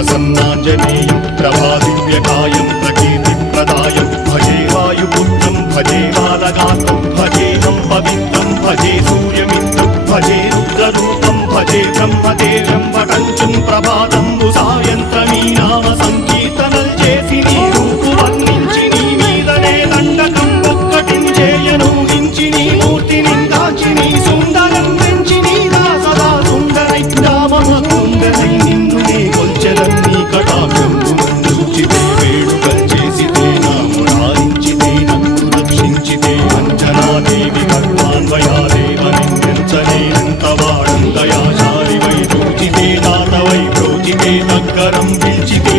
प्रसन्नाञ्जनेयं प्रभादिव्यकायं प्रकीर्तिप्रदायं भजे वायुपुत्रं भजे बालगात्रं भजेऽहं पवित्रं भजे सूर्यमित्रं भजे रुद्ररूपं भजे ब्रह्मदेवं वटञ्चं प्रभातं सायन्त्रमी नाम संकीर्तनल చేసి నీ రూపు వర్ణించి నీ మీదనే దండకం ఒక్కటించేయను హించి నీ మూర్తిని దాచి నీ సుందరం పెంచి నీ దాసదా సుందరై రామమకుందరై నిన్ను నే కొల్చెదన్ని కటాక్షంబు చూచితే వేడుకల్ చేసితే నా మురారించితే నన్ను రక్షించితే అంజనాదేవి కర్మాన్వయాదేవని పెంచలేనంత వాడం దయాశాలివై చూచితే దాతవై ప్రోచితే దగ్గరం పిలిచితే